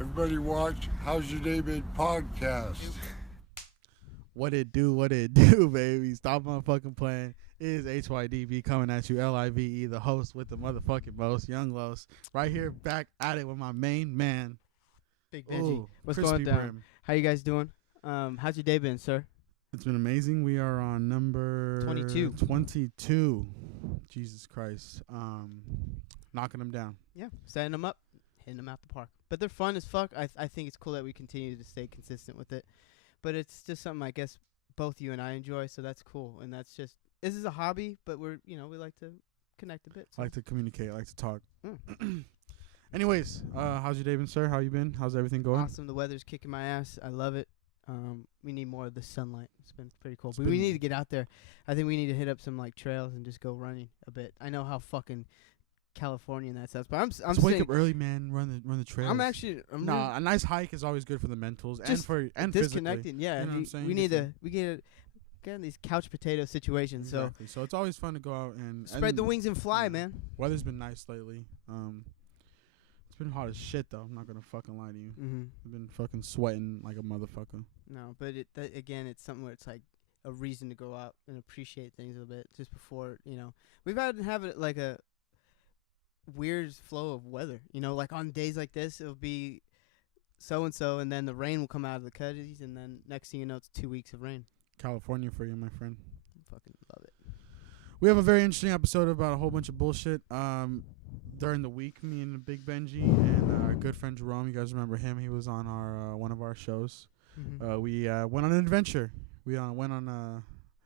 Everybody watch How's Your Day Been podcast. What it do, baby. Stop motherfucking playing. It is HYDB coming at you, LIVE, the host with the motherfucking most, Young Los. Right here, back at it with my main man. Big Benji. What's crispy going down? brim. How you guys doing? How's your day been, sir? It's been amazing. We are on number 22. Jesus Christ. Knocking them down. Yeah, setting them up, hitting them out the park. But they're fun as fuck. I think it's cool that we continue to stay consistent with it. But it's just something I guess both you and I enjoy, so that's cool. And that's just, this is a hobby, but we like to connect a bit. So. I like to communicate. I like to talk. Anyways, how's your day been, sir? How you been? How's everything going? Awesome. The weather's kicking my ass. I love it. We need more of the sunlight. It's been pretty cool. But we need to get out there. I think we need to hit up some like trails and just go running a bit. I know how fucking California and that stuff, but I'm Just wake up early, man. Run the trails. A nice hike is always good for the mentals and disconnecting. Physically. Yeah, You know what I'm saying? we get in these couch potato situations. Exactly. So it's always fun to go out and spread the wings and fly, man. Weather's been nice lately. It's been hot as shit though. I'm not gonna fucking lie to you. Mm-hmm. I've been fucking sweating like a motherfucker. No, but again, it's something where it's like a reason to go out and appreciate things a bit. Just before we've had like a weird flow of weather. Like on days like this, it'll be so and so, and then the rain will come out of the cuddies, and then next thing you know, it's 2 weeks of rain. California for you, my friend. I fucking love it. We have a very interesting episode about a whole bunch of bullshit. During the week, me and Big Benji and our good friend Jerome, you guys remember him? He was on our one of our shows. Mm-hmm. We went on an adventure. Went on.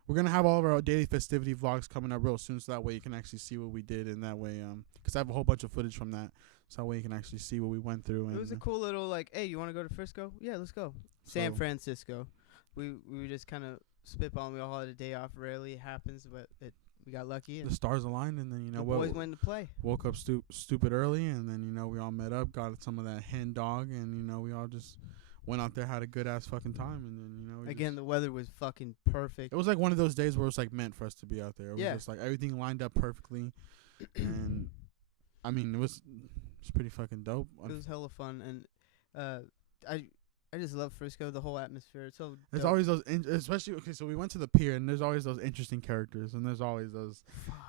We're gonna have all of our daily festivity vlogs coming up real soon, so that way you can actually see what we did, and that way, because I have a whole bunch of footage from that, so that way you can actually see what we went through. And it was a cool little like, hey, you want to go to Frisco? Yeah, let's go. San Francisco. We just kind of spitballing. We all had a day off. Rarely it happens, but we got lucky. And the stars aligned, and then the boys went to play. Woke up stupid early, and then we all met up, got some of that hen dog, and we all just went out there, had a good ass fucking time, and then again the weather was fucking perfect. It was like one of those days where it was like meant for us to be out there. It was Yeah. just like everything lined up perfectly, and I mean it was pretty fucking dope. It was hella fun, and I just love Frisco, the whole atmosphere. It's so there's dope. always those, especially so we went to the pier, and there's always those interesting characters, and there's always those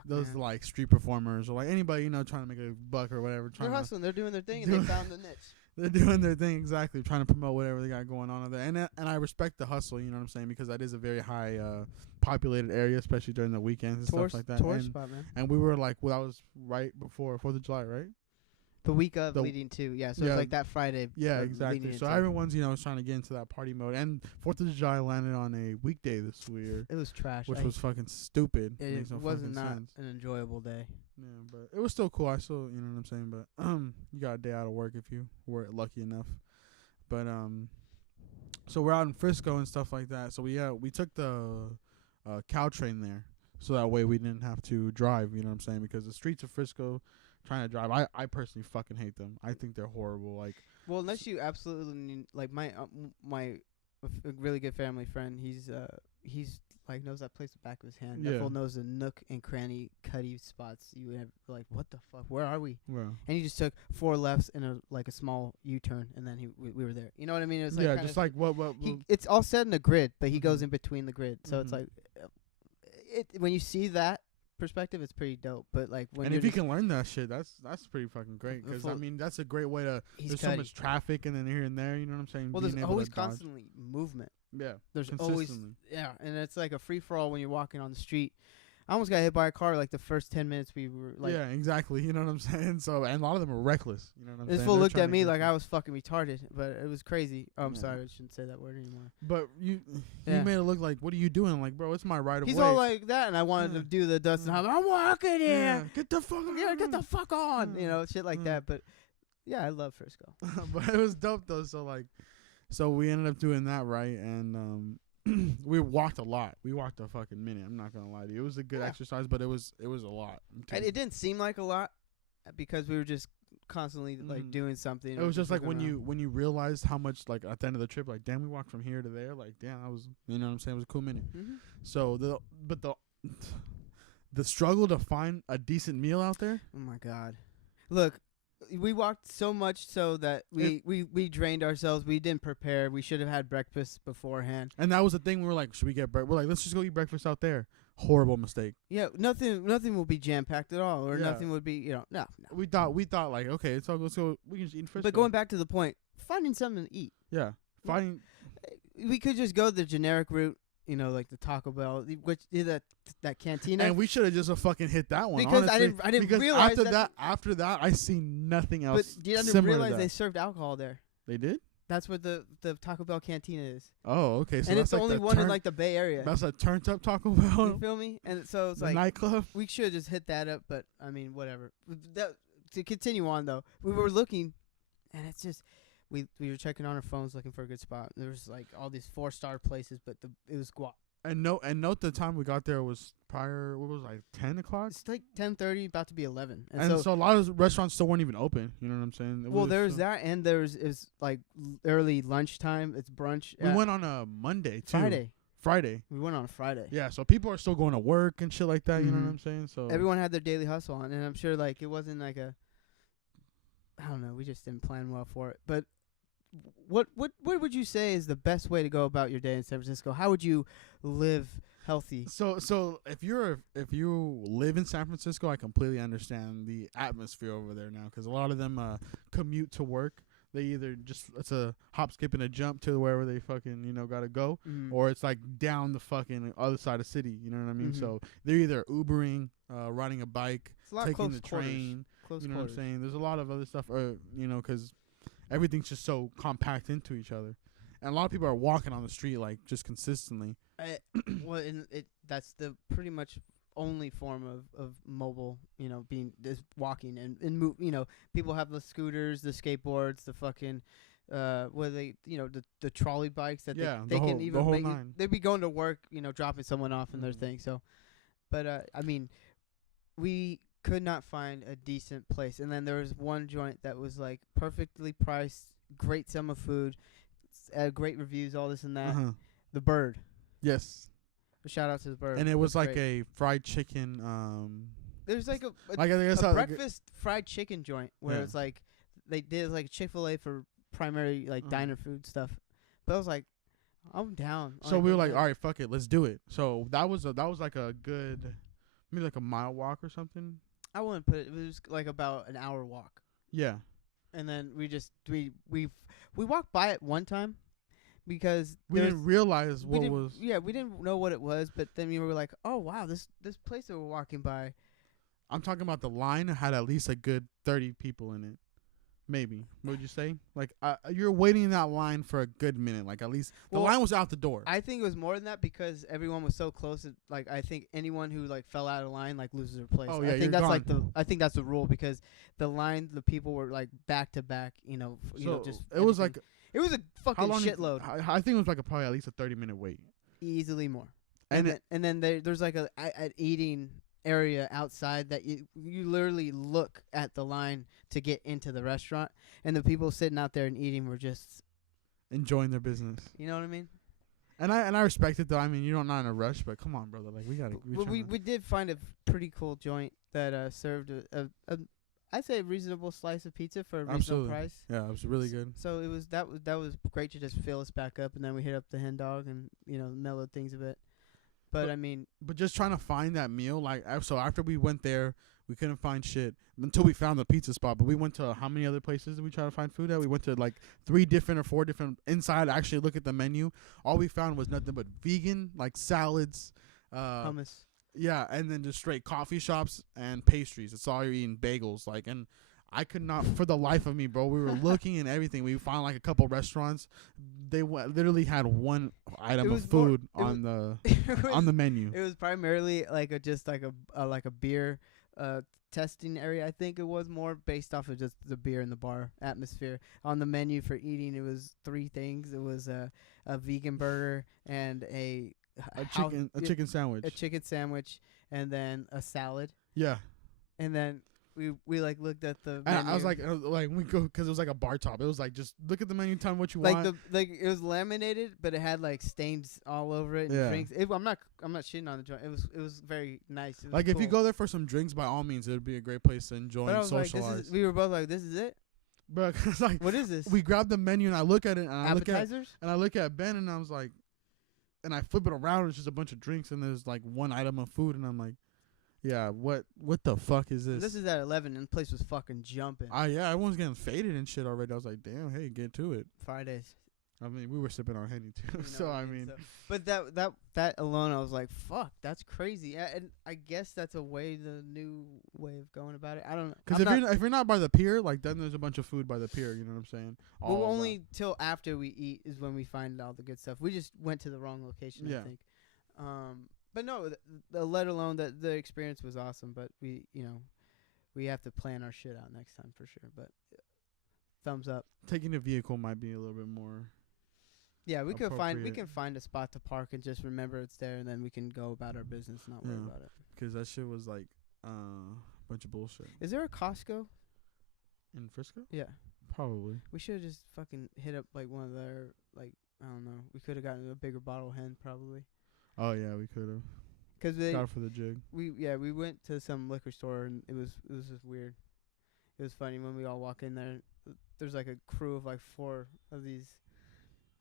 man. like street performers or like anybody trying to make a buck or whatever. They're hustling, they're doing their thing, and they found the niche. They're doing their thing, exactly, trying to promote whatever they got going on over there. And I respect the hustle, you know what I'm saying, because that is a very high populated area, especially during the weekends and stuff like that. Tourist spot, man. And we were like, that was right before 4th of July, right? The week of leading to, so it's like that Friday. Yeah, exactly. So everyone's, trying to get into that party mode. And 4th of July landed on a weekday this year. It was trash. Which was fucking stupid. It wasn't sense. An enjoyable day. Yeah, but it was still cool. I still, you know what I'm saying? But you got a day out of work if you were lucky enough. But so we're out in Frisco and stuff like that. So we took the cow train there, so that way we didn't have to drive. You know what I'm saying? Because the streets of Frisco, trying to drive, I personally fucking hate them. I think they're horrible. Like, well, unless you absolutely need, like my really good family friend, he's like knows that place the back of his hand. That fool knows the nook and cranny cuddy spots. You have like, what the fuck? Where are we? Yeah. And he just took 4 lefts and a small U-turn, and then we were there. You know what I mean? It was like just like what it's all set in a grid, but he goes in between the grid, so it's like when you see that perspective, it's pretty dope. But like if you can learn that shit, that's pretty fucking great. Because I mean, that's a great way to. There's so much traffic, and then here and there. You know what I'm saying? Well, there's always constantly movement. Yeah, there's always and it's like a free for all when you're walking on the street. I almost got hit by a car like the first 10 minutes we were like. Yeah, exactly. You know what I'm saying? So, and a lot of them are reckless. You know what I'm saying? This fool looked at me like I was fucking retarded, but it was crazy. Oh, I'm sorry, I shouldn't say that word anymore. But you made it look like, what are you doing? Like, bro, it's my right of way. He's all like that, and I wanted to do the dust and I'm walking here. Yeah. Get the fuck on. Yeah, get the fuck on. Shit like that. But yeah, I love Frisco. But it was dope though. So we ended up doing that, right? And we walked a lot. We walked a fucking minute. I'm not gonna lie to you. It was a good exercise, but it was a lot. And it didn't seem like a lot because we were just constantly like doing something. It was just like when you realized how much, like, at the end of the trip, like, damn, we walked from here to there. Like, damn, I was, you know what I'm saying? It was a cool minute. Mm-hmm. So the struggle to find a decent meal out there. Oh my God. Look, We walked so much so that we drained ourselves. We didn't prepare. We should have had breakfast beforehand. And that was the thing. We were like, should we get breakfast? We're like, let's just go eat breakfast out there. Horrible mistake. Yeah, nothing will be jam packed at all, or Yeah. nothing would be, no. We thought like, okay, let's go. We can just eat in Frisco. But going back to the point, finding something to eat. yeah, finding. We could just go the generic route, like the Taco Bell, which that cantina. And we should have just fucking hit that one. Because honestly, I didn't because realize after that, I see nothing else. But I didn't similar to realize that. they served alcohol there. They did. That's what the Taco Bell cantina is. Oh, okay. So and that's it's the like only one in like the Bay Area. That's a turned up Taco You Bell. feel me? And so it's The like nightclub. we should have just hit that up, but I mean, whatever. To continue on though, we were looking, and it's just we were checking on our phones looking for a good spot. There was like all these 4-star places, but it was guap. And note the time we got there was prior. What was it, like 10 o'clock? It's like 10:30, about to be 11. And so a lot of restaurants still weren't even open. You know what I'm saying? Well, there's that, and it's like early lunchtime. It's brunch. We went on a Monday too. Friday. We went on a Friday. Yeah, so people are still going to work and shit like that. You know what I'm saying? So everyone had their daily hustle on, and I'm sure like it wasn't like I don't know. We just didn't plan well for it. But what would you say is the best way to go about your day in San Francisco? How would you live healthy? So if you live in San Francisco, I completely understand the atmosphere over there now, because a lot of them commute to work. They either it's a hop, skip, and a jump to wherever they fucking gotta go, or it's like down the fucking other side of the city. You know what I mean? So they're either Ubering, riding a bike, taking the train. Close you know quarters. what I'm saying? There's a lot of other stuff, because everything's just so compact into each other, and a lot of people are walking on the street like just consistently. That's the pretty much only form of mobile, being this walking and move. People have the scooters, the skateboards, the fucking the trolley bikes that they can even make it, they'd be going to work, dropping someone off in their thing. So, but I mean, we could not find a decent place, and then there was one joint that was like perfectly priced, great summer food, great reviews, all this and that. The Bird. Yes. Shout out to the Bird. And it was like great. a fried chicken. There's like a breakfast fried chicken joint where it's like they did like Chick-fil-A for primary like diner food stuff. But I was like, I'm down. So we were like, all right, fuck it, let's do it. So that was like a good, maybe like a mile walk or something. I wouldn't put it. It was like about an hour walk. Yeah. And then we walked by it one time. Because we didn't realize what was. Yeah, we didn't know what it was, but then we were like, "Oh wow, this place that we're walking by." I'm talking about the line had at least a good 30 people in it, maybe. What would you say? Like you're waiting in that line for a good minute. Like at least the line was out the door. I think it was more than that because everyone was so close. Like I think anyone who like fell out of line like loses their place. Oh yeah, I think you're that's gone. I think that's the rule because the people were like back to back. Just it was like. It was a fucking shitload. I think it was like probably at least a 30-minute wait. Easily more. And then there's like an eating area outside that you literally look at the line to get into the restaurant, and the people sitting out there and eating were just enjoying their business. You know what I mean? And I respect it though. I mean, you're not in a rush, but come on, brother. Like we did find a pretty cool joint that served a I'd say a reasonable slice of pizza for a reasonable price. Yeah, it was really good. So that was great to just fill us back up, and then we hit up the Hen Dog and mellowed things a bit. But I mean, but just trying to find that meal, like so after we went there, we couldn't find shit until we found the pizza spot. But we went to how many other places did we try to find food at? We went to like 3 different or 4 different inside. Actually, look at the menu. All we found was nothing but vegan, like salads, hummus. Yeah, and then just straight coffee shops and pastries. That's all you're eating, bagels. Like, and I could not, for the life of me, bro. We were looking and everything. We found like a couple restaurants. They literally had one item of food on the menu. It was primarily like a beer testing area. I think it was more based off of just the beer and the bar atmosphere. On the menu for eating, it was 3 things. It was a vegan burger and a chicken sandwich. A chicken sandwich, and then a salad. Yeah. And then we like looked at the. And I was menu. like we go because it was like a bar top. It was like just look at the menu, tell me what you like want. it was laminated, but it had like stains all over it. And Yeah. drinks. I'm not shitting on the joint. It was very nice. It was Like if you cool. go there for some drinks, by all means, it would be a great place to enjoy But I and was like, socialize. we were both like, this is it. Bro, 'cause like What is this? we grabbed the menu and I look at it and I Appetizers? look at Ben and I was like, and I flip it around. It's just a bunch of drinks and there's like one item of food and I'm like, yeah, what the fuck is this? This is at 11 and the place was fucking jumping. Yeah, everyone's getting faded and shit already. I was like, damn, hey, get to it. Fridays. I mean, we were sipping on Henny too, You know so what I mean, so- but that alone, I was like, fuck, that's crazy. And I guess that's the new way of going about it. I don't know. because if you're not by the pier, like then there's a bunch of food by the pier. You know what I'm saying? Well, only till after we eat is when we find all the good stuff. We just went to the wrong location, Yeah. I think. But no, let alone that the experience was awesome. But we have to plan our shit out next time for sure. But thumbs up. taking a vehicle might be a little bit more. Yeah, we can Appropriate. find a spot to park and just remember it's there, and then we can go about our business, not worry Yeah. about it. Because that shit was like a bunch of bullshit. Is there a Costco? In Frisco? Yeah, Probably. we should have just fucking hit up like one of their like I don't know. We could have gotten a bigger bottle of hen probably. Oh yeah, we could have. 'Cause they Got it for the jig. we went to some liquor store and it was just weird. It was funny when we all walk in there. There's like a crew of like 4 of these.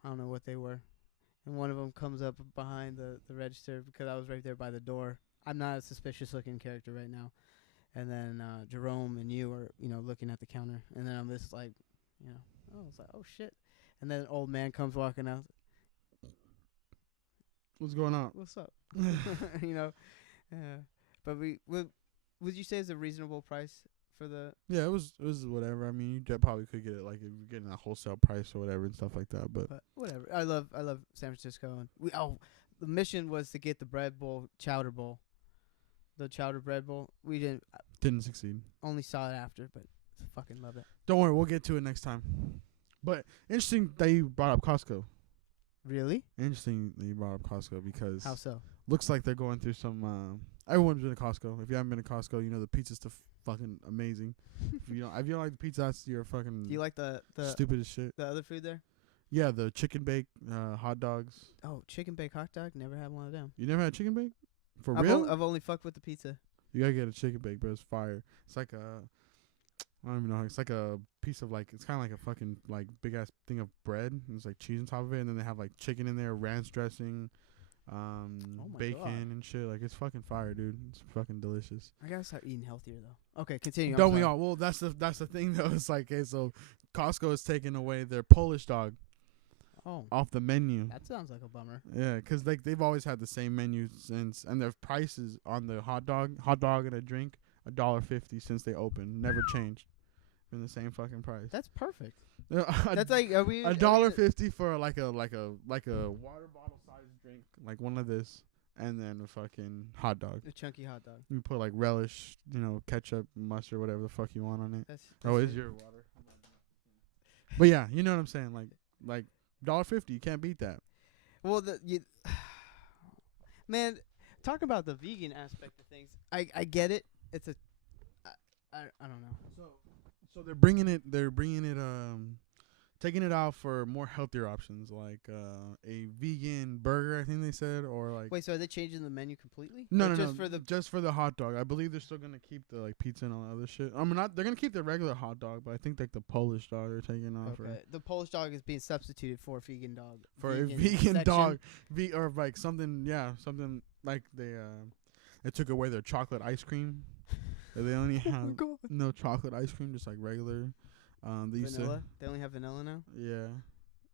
I don't know what they were, and one of them comes up behind the register because I was right there by the door. I'm not a suspicious looking character right now. And then Jerome and you are looking at the counter, and then I'm just like, I was like, oh shit. And then an old man comes walking out. What's going on? What's up? But would you say it's a reasonable price for the? Yeah, it was whatever. I mean, you probably could get it like if you're getting a wholesale price or whatever and stuff like that. But Whatever. I love San Francisco, and the mission was to get the bread bowl, chowder bowl, the chowder bread bowl. We didn't succeed. only saw it after, but fucking love it. Don't worry, we'll get to it next time. But interesting that you brought up Costco. Really? Interesting that you brought up Costco because How so? looks like they're going through some. Everyone's been to Costco. If you haven't been to Costco, you know the pizza's fucking amazing. if you don't like the pizza, that's your fucking. Do you like the stupid as shit? the other food there? Yeah, the chicken bake hot dogs. Oh, chicken bake hot dog. Never had one of them. You never had chicken bake? For I've real? I've only fucked with the pizza. You gotta get a chicken bake, bro. It's fire. It's like I don't even know. It's like a piece of it's kind of like a fucking big ass thing of bread. And there's like cheese on top of it, and then they have like chicken in there, ranch dressing, my bacon God. and shit. Like it's fucking fire, dude. It's fucking delicious. I gotta start eating healthier though. Okay, continue. I'm Don't we sorry. all? Well, that's the thing though. It's like, okay, so Costco is taking away their Polish dog Oh, off the menu. that sounds like a bummer. Yeah, 'cause they've always had the same menu since, and their prices on the hot dog and a drink $1.50 since they opened, never changed. Been the same fucking price. That's perfect. That's That's like are we $1.50 for like a water bottle sized drink, like one of this, and then a fucking hot dog. a chunky hot dog? You put like relish, ketchup, mustard, whatever the fuck you want on it. That's Oh, is your water? But yeah, you know what I'm saying. Like $1.50, you can't beat that. well man, talk about the vegan aspect of things. I get it. It's a I don't know. So they're bringing it taking it out for more healthier options, like a vegan burger, I think they said, or like Wait, so are they changing the menu completely? no, Or no, just no, for the just for the hot dog. I believe they're still gonna keep the pizza and all the other shit. I mean, they're gonna keep the regular hot dog, but I think the Polish dog they're taking off okay. The Polish dog is being substituted for a vegan dog. for a vegan section. dog, or like something like they took away their chocolate ice cream. They only Oh my have god. no chocolate ice cream, just like regular. They used to, Vanilla? They only have vanilla now? yeah.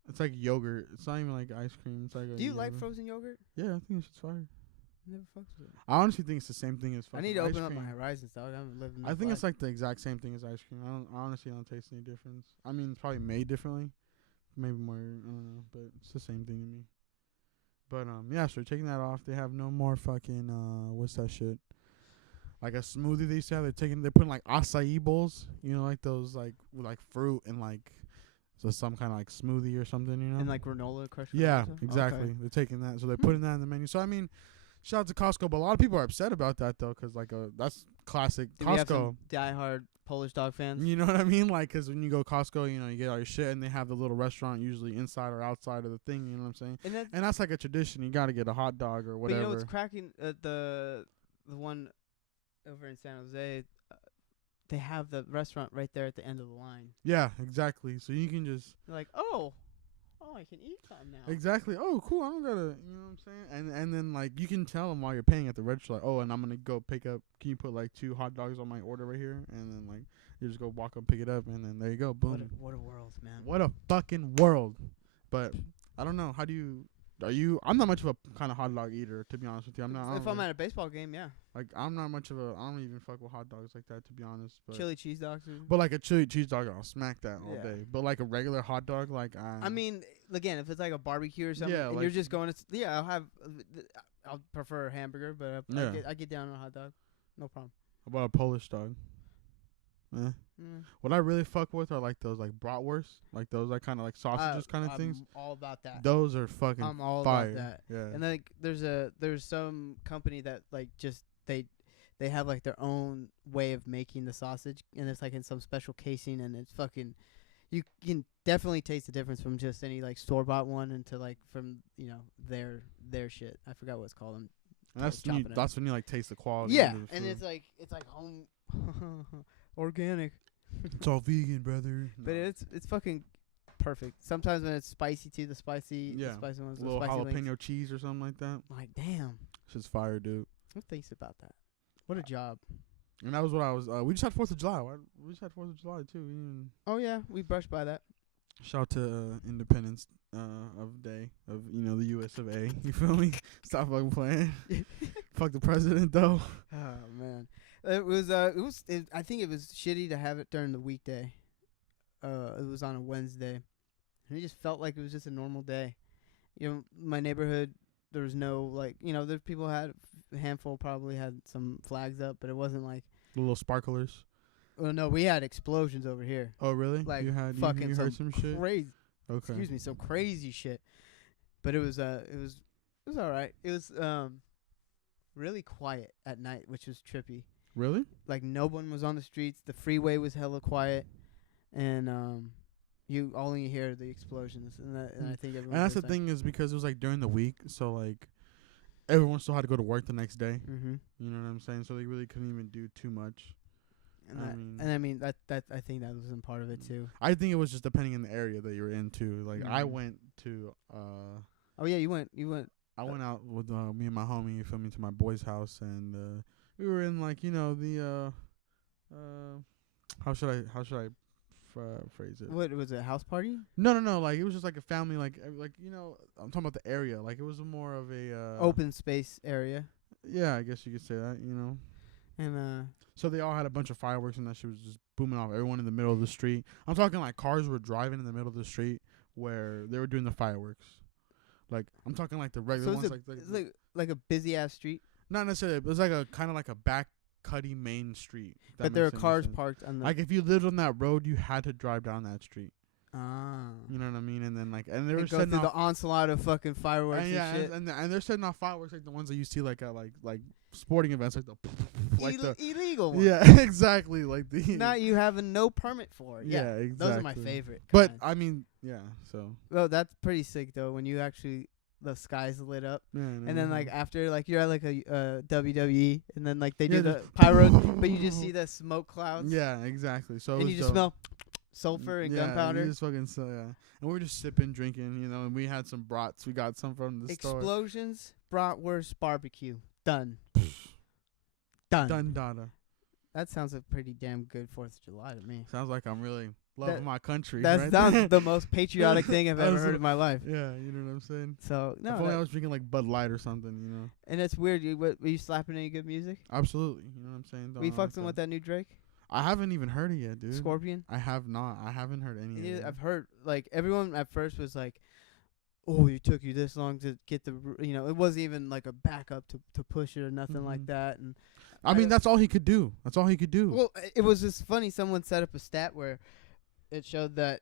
It's like yogurt. It's not even like ice cream. It's like Do you like frozen yogurt? Yeah, I think it's fire. Never fucks with it. I honestly think it's the same thing as fucking I need to ice open up cream. my horizons, dog. I haven't lived in I this think it's life. like the exact same thing as ice cream. I honestly don't taste any difference. I mean, it's probably made differently. Maybe more, I don't know, but it's the same thing to me. But yeah, so taking that off, they have no more fucking what's that shit? Like a smoothie they used to have. They're putting like acai bowls, like those with like fruit and like so some kind of like smoothie or something, And like granola crushed. Yeah, granola? exactly. Okay. They're taking that, so they're putting that in the menu. So I mean, Shout out to Costco, but a lot of people are upset about that though, 'cause like that's classic Do we have Costco. some diehard Polish dog fans? You know what I mean? Like, 'cause when you go Costco, you know, you get all your shit, and they have the little restaurant usually inside or outside of the thing. You know what I'm saying? And that's like a tradition. You got to get a hot dog or but whatever. you know what's cracking? The one over in San Jose, they have the restaurant right there at the end of the line. Yeah, exactly. So you can just You're like, oh, I can eat something now. exactly. Oh, cool. I don't gotta. You know what I'm saying? And then like you can tell them while you're paying at the register, like, oh, and I'm gonna go pick up. Can you put like 2 hot dogs on my order right here? And then like you just go walk up, pick it up, and then there you go. Boom. What a world, man. What a fucking world. But I don't know. How do you? Are you? I'm not much of a kind of hot dog eater, to be honest with you. I'm not. If I'm at a baseball game, yeah. Like I'm not much of a. I don't even fuck with hot dogs like that, to be honest. But Chili cheese dogs. But like a chili cheese dog, I'll smack that all Yeah. day. But like a regular hot dog, like I mean, again, if it's like a barbecue or something, Yeah, and like- you're just going to, I'll have, I'll prefer a hamburger, but Yeah. I get down on a hot dog, no problem. how about a Polish dog? Eh. What I really fuck with are like those like bratwurst, like those like kind of like sausages kind of things. I'm all about that. Those are fucking I'm all fire. about that. Yeah. And then like, there's some company that like just they have like their own way of making the sausage, and it's like in some special casing, and it's fucking. You can definitely taste the difference from just any like store bought one into like from their shit. I forgot what it's called. I'm and that's chopping it. that's when you like taste the quality. Yeah, of the and food. it's like home organic, It's all vegan, brother. but No. it's fucking perfect. Sometimes when it's spicy too, the spicy Yeah. spicy ones, a the little spicy jalapeno wings. cheese or something like that. Like damn, It's just fire, dude. who thinks about that? What a job. And that was what I was. We just had 4th of July. We just had 4th of July too. We didn't Oh yeah, we brushed by that. shout out to Independence of Day of the U.S. of A. You feel me? Stop fucking playing. Fuck the president though. Oh man, I think it was shitty to have it during the weekday. It was on a Wednesday, and it just felt like it was just a normal day. You know, my neighborhood, there was no like, there's people had a handful probably had some flags up, but it wasn't like. Little sparklers. Well, no, we had explosions over here. Oh really? Like you had fucking you heard some shit. crazy. Okay. Excuse me, some crazy shit. But it was all right. It was really quiet at night, which was trippy. Really? Like no one was on the streets. The freeway was hella quiet, and you only hear the explosions, and I think everyone. And that's the thing is because it was like during the week, so like everyone still had to go to work the next day. Mm-hmm. You know what I'm saying? So they really couldn't even do too much. And I mean that I think that was in part of it too. I think it was just depending on the area that you were into. Like I Mhm. went to Oh yeah, you went. I went out with me and my homie, you feel me, to my boy's house, and we were in like the how should I phrase it? What was it? A house party? No, like it was just like a family, like I'm talking about the area, like it was more of a Open space area, Yeah, I guess you could say that, and So they all had a bunch of fireworks and that shit was just booming off. Everyone in the middle of the street. I'm talking like cars were driving in the middle of the street where they were doing the fireworks. Like I'm talking like the regular so ones, it's like a busy ass street, not necessarily. It was like a kind of like a back cutty main street. if that but there are makes any cars sense. parked on the. Like if you lived on that road, you had to drive down that street. Ah. You know what I mean? And then and they were They go setting through off. the onslaught of fucking fireworks And yeah, shit. and they're setting off fireworks like the ones that you see like at like sporting events, like the Illegal ones. yeah, exactly, like the Not you having no permit for. yeah, exactly. Those are my favorite. But kind. I mean, yeah, so Well, that's pretty sick though when you actually the sky's lit up, yeah, and then like after like you're at like a WWE, and then like they Yeah, do the just- pyro, but you just see the smoke clouds. yeah, exactly. So it And was you just dope. smell sulfur and Yeah, gunpowder. you just fucking and we were just sipping, drinking, and we had some brats. We got some from the store. Explosions, bratwurst, barbecue. Done. Done. Done data. That sounds a pretty damn good 4th of July to me. Sounds like I'm really loving That- my country. That right sounds there. the most patriotic thing I've That ever was heard a- in my life. Yeah, you know what I'm saying. So If no, only I was drinking like Bud Light or something. and it's weird. Were you slapping any good music? Absolutely. You know what I'm saying. We Don't fucked like with that new Drake, I haven't even heard it yet, dude. Scorpion. I have not. I haven't heard any. Yeah, of it. I've heard like everyone at first was like, "Oh, it took you this long to get the," it wasn't even like a backup to push it or nothing like Mhm. that. And I mean, that's all he could do. That's all he could do. well, it was just funny. Someone set up a stat where it showed that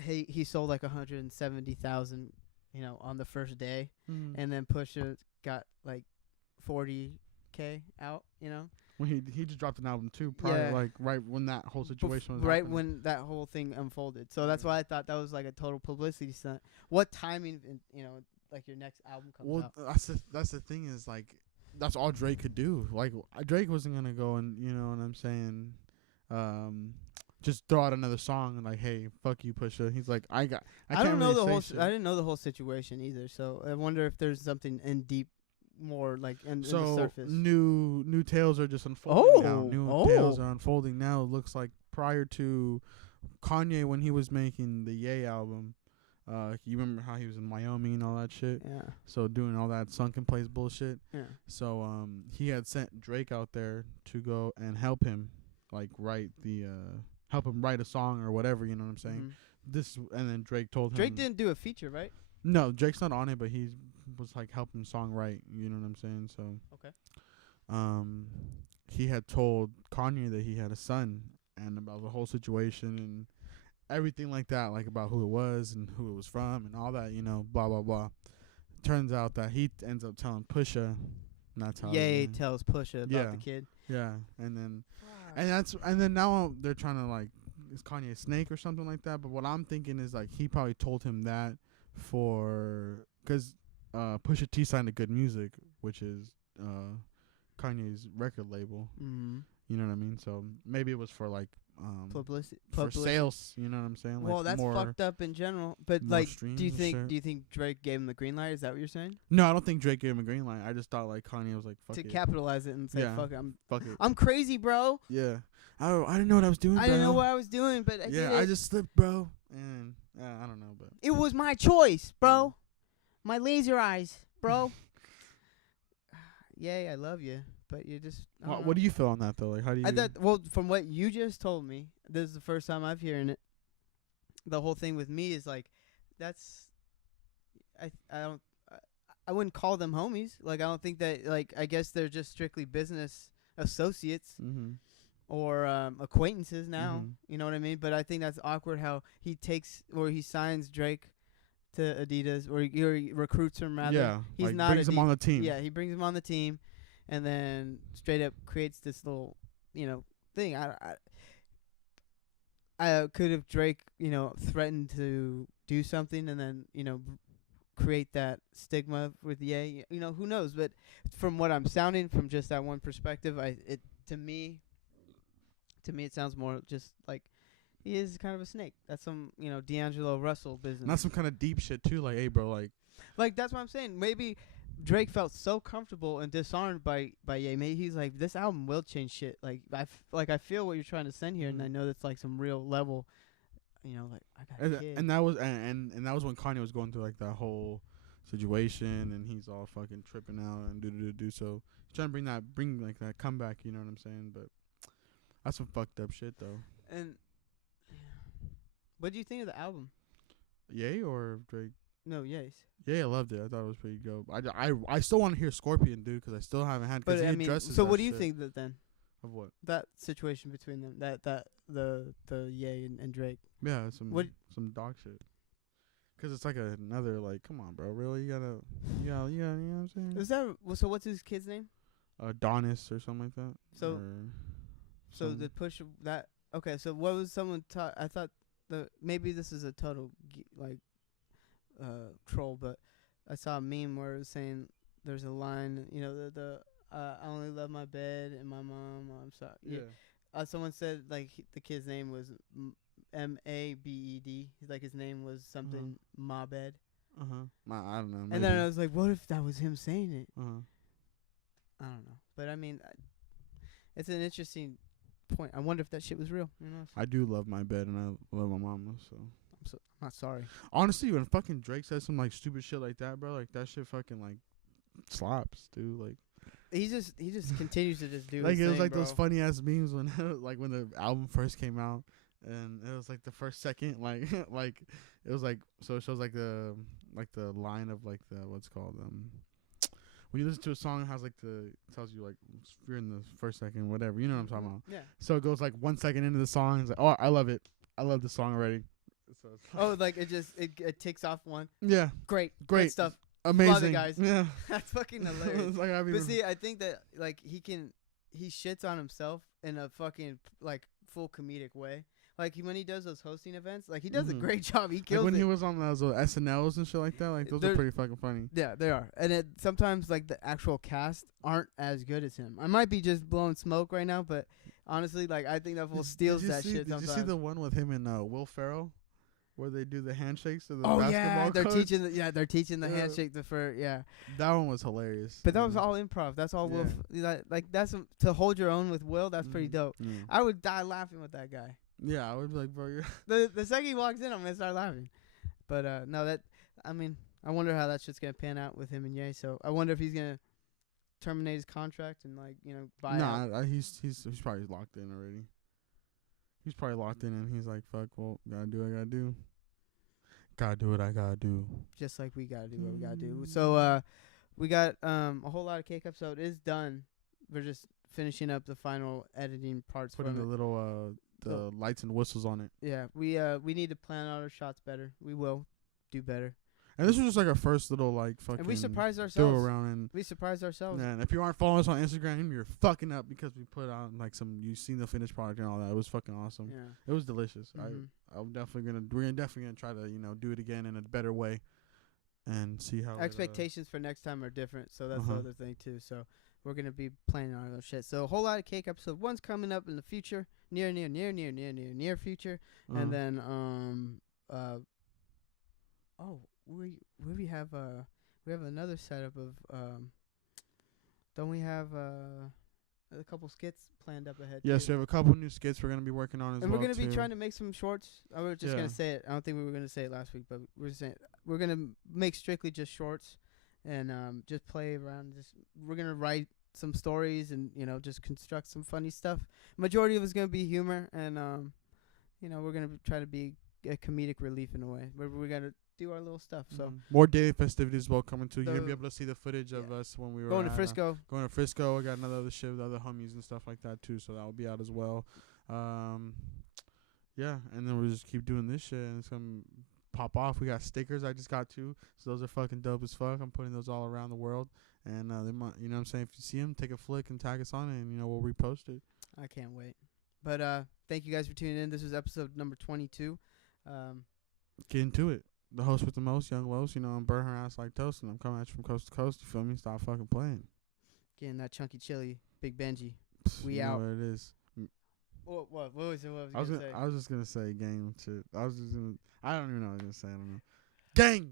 he sold like 170,000, on the first day, Mhm. and then Pusha got like 40K out, you know. When he just dropped an album too, prior, Yeah. like right when that whole situation was right happening. when that whole thing unfolded. So that's why I thought that was like a total publicity stunt. What timing, you know, like your next album comes out. That's the thing is like that's all Drake could do. Like Drake wasn't gonna go and you know what I'm saying, just throw out another song and like, hey, fuck you, Pusha. He's like, I don't know really the whole. say shit. I didn't know the whole situation either. So I wonder if there's something in deep, more like in the surface. New tales are just unfolding now. New tales Oh. are unfolding now. It looks like prior to Kanye when he was making the Ye album. You remember how he was in Wyoming and all that shit? Yeah. So doing all that sunken place bullshit. Yeah. So he had sent Drake out there to go and help him, like help him write a song or whatever. You know what I'm saying? And then Drake told him. Drake didn't do a feature, right? No, Drake's not on it, but he was like helping song write. You know what I'm saying? So. Okay. He had told Kanye that he had a son and about the whole situation and everything like that, like about who it was and who it was from and all that, you know, blah blah blah. Turns out that he ends up telling Pusha, and that's how. Ye tells Pusha about the kid. Yeah, and then now they're trying to like, is Kanye a snake or something like that? But what I'm thinking is like he probably told him that because Pusha T signed to Good Music, which is Kanye's record label. Mm-hmm. You know what I mean? So maybe it was for like Publicity for sales. You know what I'm saying? Like well, that's fucked up in general. But like, do you think Drake gave him the green light? Is that what you're saying? No, I don't think Drake gave him a green light. I just thought like Kanye was like fuck to it. capitalize it and say fuck it. it. I'm crazy, bro. Yeah, I didn't know what I was doing. I didn't know what I was doing, but I just slipped, bro. And I don't know, but it was my choice, bro. My laser eyes, bro. Yay, I love you. But you just. What do you feel on that though? Like, how do you? I thought, well, from what you just told me, this is the first time I've hearing it. The whole thing with me is like, that's. I wouldn't call them homies. Like I don't think that. Like I guess they're just strictly business associates or acquaintances now. You know what I mean? But I think that's awkward how he signs Drake to Adidas or he recruits him rather. Yeah, he's like not brings him on the team. Yeah, he brings him on the team. And then straight up creates this little, thing. I could have Drake, threatened to do something and then, create that stigma with Ye. Who knows? But from what I'm sounding from just that one perspective, to me it sounds more just like he is kind of a snake. That's some, D'Angelo Russell business. Not some kind of deep shit too. Like, hey, bro, like that's what I'm saying. Maybe Drake felt so comfortable and disarmed by Ye. Maybe he's like, this album will change shit. Like I feel what you're trying to send here, and I know that's like some real level. Like I got a kid. And that was and that was when Kanye was going through like that whole situation, and he's all fucking tripping out and do. So he's trying to bring like that comeback. You know what I'm saying? But that's some fucked up shit though. And what do you think of the album? Ye or Drake? No, yes. Yeah, I loved it. I thought it was pretty dope. I still want to hear Scorpion, dude, because I still haven't had. But I mean, so what do you think then? Of what? That situation between them, the Ye and Drake. Yeah, some dog shit. Because it's like another like, come on, bro, really? You gotta, you know what I'm saying? Is that so? What's his kid's name? Adonis or something like that. So the push that. Okay, so what was someone taught? I thought maybe this is a total troll, but I saw a meme where it was saying there's a line, I only love my bed and my mom. I'm sorry. Yeah. Someone said like the kid's name was Mabed. He's like his name was something Ma bed. I don't know. Maybe. And then I was like, what if that was him saying it? I don't know, but I mean, it's an interesting point. I wonder if that shit was real. I do love my bed and I love my mama, so. I'm not sorry. Honestly, when fucking Drake says some like stupid shit like that, bro, like that shit fucking like slaps, dude. Like he just continues to just do like his it was thing, like bro. those funny ass memes when like when the album first came out, and it was like the first second like like it was like, so it shows like the line of like the what's called when you listen to a song, it has like tells you like if you're in the first second, whatever, you know what I'm talking about. Yeah. So it goes like 1 second into the song, it's like, oh, I love it, I love the song already. So oh, like it ticks off one. Yeah. Great Great stuff. amazing. Love it, guys. Yeah. That's fucking hilarious. Like, But see, I think that like he shits on himself in a fucking like full comedic way. Like when he does those hosting events, like he does a great job. He kills when it. he was on those SNLs and shit like that, like those are pretty fucking funny. Yeah, they are. And sometimes like the actual cast aren't as good as him. I might be just blowing smoke right now, but honestly, like I think that fool steals that shit sometimes. Did you see the one with him and Will Ferrell, where they do the handshakes to the basketball coach? They're teaching the handshake for That one was hilarious. But that was all improv. That's all Will. Like that's to hold your own with Will. That's pretty dope. I would die laughing with that guy. Yeah, I would be like, bro, you're the second he walks in, I'm gonna start laughing. But no, I wonder how that shit's gonna pan out with him and Ye. So I wonder if he's gonna terminate his contract and like buy out. Nah, he's probably locked in already. He's probably locked in and he's like, fuck, well, gotta do what I gotta do. Gotta do what I gotta do. Just like we gotta do what we gotta do. So we got a whole lot of cake up, so it is done. We're just finishing up the final editing parts. Putting the little the lights and whistles on it. Yeah, we need to plan out our shots better. We will do better. And this was just like our first little like fucking. And we surprised throw ourselves. around and we surprised ourselves. And if you aren't following us on Instagram, you're fucking up because we put out like you've seen the finished product and all that. It was fucking awesome. Yeah, it was delicious. Mm-hmm. We're definitely gonna try to do it again in a better way, and see how expectations for next time are different. So that's the other thing too. So we're gonna be planning on those shit. So a whole lot of cake episode 1's coming up in the future, near future, and then we have another setup of don't we have a couple skits planned up ahead? Yes, too? we have a couple new skits we're gonna be working on as well. And we're gonna be trying to make some shorts. I was just gonna say it. I don't think we were gonna say it last week, but we're gonna make strictly just shorts and just play around. We're gonna write some stories and just construct some funny stuff. Majority of it's gonna be humor and we're gonna try to be a comedic relief in a way. We're gonna do our little stuff. So more day festivities will coming too. You're gonna be able to see the footage of us when we were going to Frisco. Going to Frisco. I got another other shit with other homies and stuff like that too. So that will be out as well. Yeah, and then we'll just keep doing this shit and it's gonna pop off. We got stickers. I just got 2, so those are fucking dope as fuck. I'm putting those all around the world, and they might, what I'm saying, if you see them, take a flick and tag us on it, and we'll repost it. I can't wait. But thank you guys for tuning in. This was episode number 22. Get into it. The host with the most, Young Los. I'm burn her ass like toast, and I'm coming at you from coast to coast. You feel me? Stop fucking playing. Getting that chunky chili, Big Benji. We you out. Know what it is. What was you gonna say? I was just gonna say gang shit. I don't even know what I was gonna say. I don't know. Gang.